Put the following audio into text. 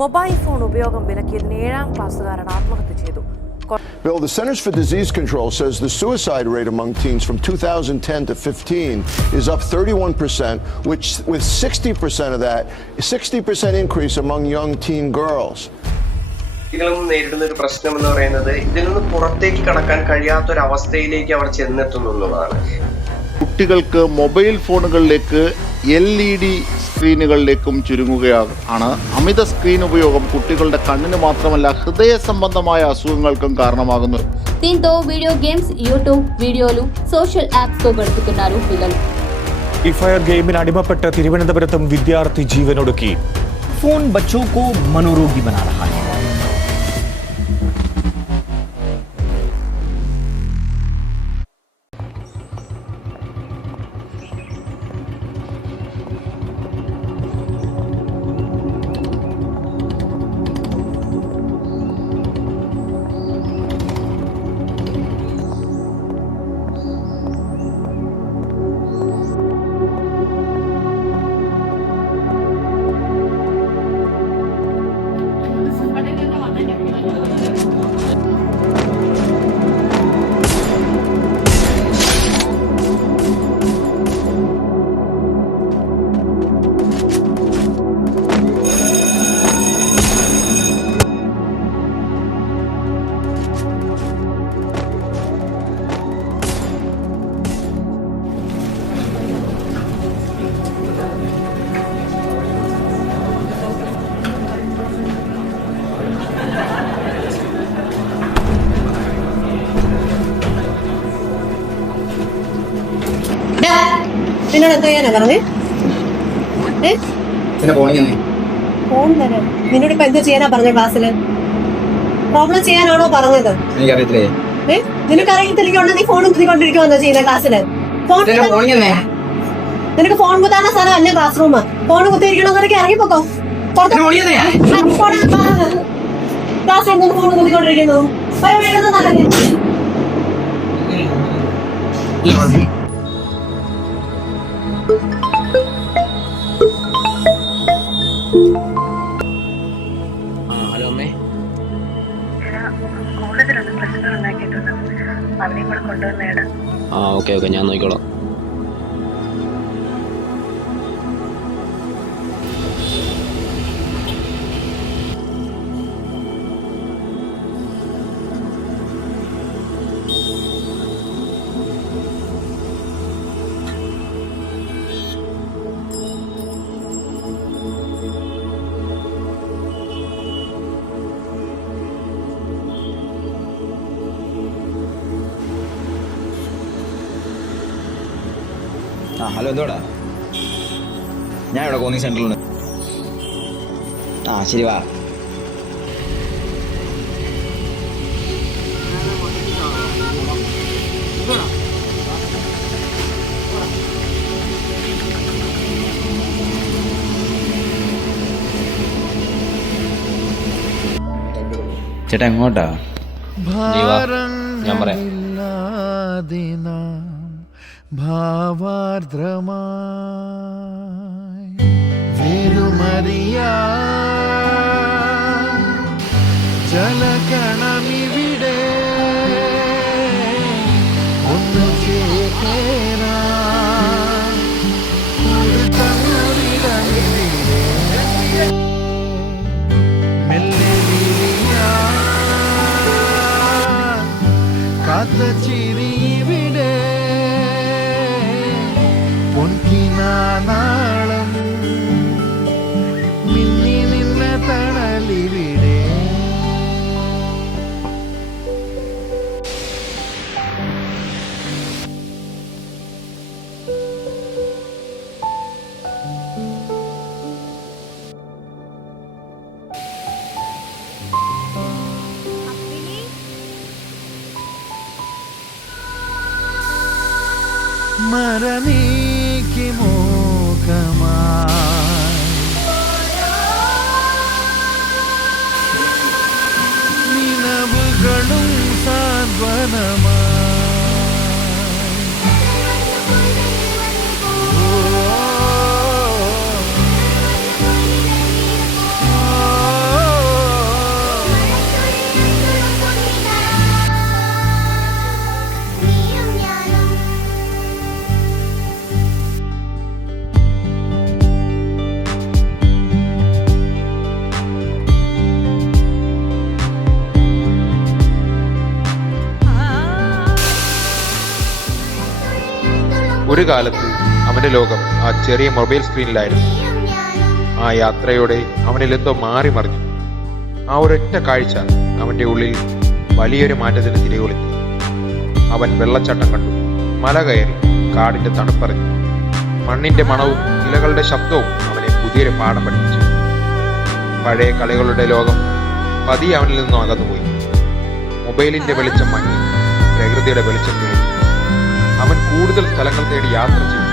Mobile phone ഉപയോഗം വിലക്കിയതിന് 7ാം ക്ലാസ്സുകാരൻ ആത്മഹത്യ ചെയ്തു. Bill, the Centers for Disease Control says the suicide rate among teens from 2010 to 15 is up 31%, which with 60% of that, 60% increase among young teen girls. കുട്ടികളും നേരിടുന്ന ഒരു പ്രശ്നം എന്ന് പറയുന്നത് ഇതിൽ നിന്ന് പുറത്തേക്ക് കടക്കാൻ കഴിയാത്തൊരവസ്ഥയിലേക്ക് അവർ ചെന്നെത്തുന്നു എന്നുള്ളതാണ്. കുട്ടികൾക്ക് മൊബൈൽ ഫോണുകളിലേക്ക് LED സ്ക്രീനുകളിലേക്കും ചുരുങ്ങുകയാണ്. അമിത സ്ക്രീൻ ഉപയോഗം കുട്ടികളുടെ കണ്ണിന് മാത്രമല്ല ഹൃദയ സംബന്ധമായ అసుഖങ്ങൾക്കും కారణమాగును. దీంతో వీడియో గేమ్స్, యూట్యూబ్ వీడియోలు, సోషల్ యాప్స్ తో గడుపుతున్నారు పిల్లలు. ഈ ഫയർ ഗെയിമിന് അടിമപ്പെട്ട് തിരുവനന്തപുരത്തും വിദ്യാർത്ഥി ജീവനൊടുക്കി. फोन बच्चों को मनोरोगी बना रहा है. നിന്നോട് എന്താ ചെയ്യാനാ പറഞ്ഞേ? ഫോൺ തരാം. നിന്നോട് ഇപ്പൊ എന്താ ചെയ്യാനാ പറഞ്ഞ ക്ലാസ്സില്? പ്രോബ്ലം ചെയ്യാനാണോ പറഞ്ഞത്? നിനക്ക് അറിയത്തില്ലെങ്കിൽ നീ ഫോൺ കുത്തിക്കൊണ്ടിരിക്കുവാന്നോ ചെയ്യുന്ന ക്ലാസ്സില്? ഫോൺ നിനക്ക് ഫോൺ കുത്താനുള്ള സ്ഥലം അല്ല ക്ലാസ് റൂം. ഫോൺ കുത്തിയിരിക്കണമെന്നൊക്കെ ഇറങ്ങിപ്പോക്കോ. ക്ലാസ് റൂം ഫോൺ കുത്തിക്കൊണ്ടിരിക്കുന്നു. ഹലോ അമ്മേ. കോളേജിലൊന്നും പ്രശ്നം ഉണ്ടാക്കിയിട്ടുണ്ട്. അവനെയും കൂടെ കൊണ്ടുവന്നേടാ. ഓക്കെ ഞാൻ നോക്കിക്കോളാം. ഹലോ, എന്തോടാ? ഞാൻ ഇവിടെ കോന്നിങ് സെന്ററിലുണ്ട്. ശരി, വാ. ചേട്ടാ എങ്ങോട്ടാ? ഞാൻ പറയാം. ഭാവാർദ്രമായി വേരുമറിയാ ജലകണമിവിടെ ഒന്ന് ചേരാ മെല്ലെ കാത്ത ചിരിവിടെ പൊൻകിനാളം മിന്നി നിന്ന തണലിവിടെ. മരനീക്കി മോഹമായി നിലവുകളും സാന്ത്വനമായി ഒരു കാലത്ത് അവന്റെ ലോകം ആ ചെറിയ മൊബൈൽ സ്ക്രീനിലായിരുന്നു. ആ യാത്രയോടെ അവനിൽ എന്തോ മാറി മറിഞ്ഞു. ആ ഒരൊറ്റ കാഴ്ച അവന്റെ ഉള്ളിൽ വലിയൊരു മാറ്റത്തിന് തിരികൊളുത്തി. അവൻ വെള്ളച്ചാട്ടം കണ്ടു, മല കയറി, കാടിന്റെ തണുപ്പറിഞ്ഞു. മണ്ണിന്റെ മണവും ഇലകളുടെ ശബ്ദവും അവനെ പുതിയൊരു പാഠം പഠിപ്പിച്ചു. പഴയ കളികളുടെ ലോകം പതിയെ അവനിൽ നിന്നും അകന്നുപോയി. മൊബൈലിന്റെ വെളിച്ചം മങ്ങി, പ്രകൃതിയുടെ വെളിച്ചം തെളിഞ്ഞു. അവൻ കൂടുതൽ സ്ഥലങ്ങൾ തേടി യാത്ര ചെയ്തു.